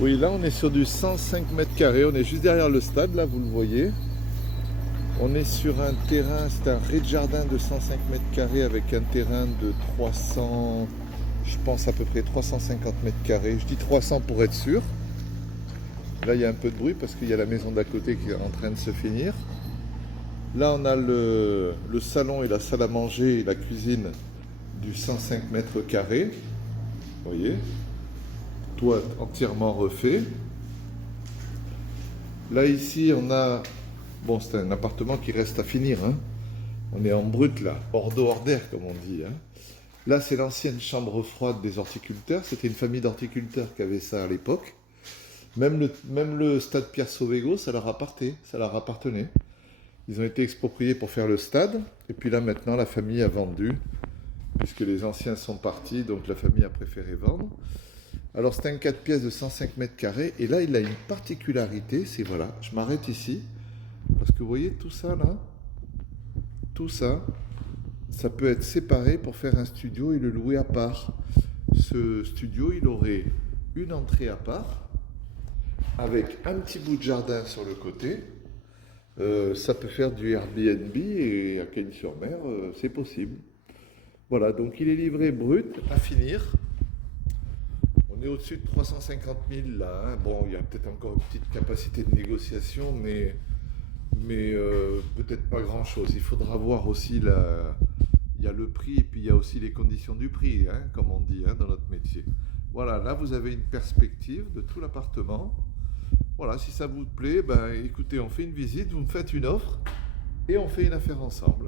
Oui, là on est sur du 105 mètres carrés, on est juste derrière le stade, là vous le voyez. On est sur un terrain, c'est un rez-de-jardin de 105 mètres carrés avec un terrain de 300, je pense à peu près 350 mètres carrés. Je dis 300 pour être sûr. Là il y a un peu de bruit parce qu'il y a la maison d'à côté qui est en train de se finir. Là on a le salon et la salle à manger et la cuisine du 105 mètres carrés. Vous voyez, toit entièrement refait. Là ici on a, bon c'est un appartement qui reste à finir, hein. On est en brut là, hors d'eau hors d'air comme on dit, hein. Là c'est l'ancienne chambre froide des horticulteurs, c'était une famille d'horticulteurs qui avait ça à l'époque. Même le stade Pierre Sauvégot, ça leur appartenait. Ils ont été expropriés pour faire le stade, et puis là maintenant la famille a vendu, puisque les anciens sont partis, donc la famille a préféré vendre. Alors c'est un 4 pièces de 105 mètres carrés, et là il a une particularité, c'est voilà, je m'arrête ici, parce que vous voyez tout ça là, tout ça, ça peut être séparé pour faire un studio et le louer à part. Ce studio, il aurait une entrée à part, avec un petit bout de jardin sur le côté. Ça peut faire du Airbnb et à Cagnes-sur-Mer, c'est possible. Voilà, donc il est livré brut à finir. On est au-dessus de 350 000 là, hein. Bon, il y a peut-être encore une petite capacité de négociation, mais peut-être pas grand-chose. Il faudra voir aussi il y a le prix et puis il y a aussi les conditions du prix, hein, comme on dit, hein, dans notre métier. Voilà, là vous avez une perspective de tout l'appartement. Voilà, si ça vous plaît, ben écoutez, on fait une visite, vous me faites une offre et on fait une affaire ensemble.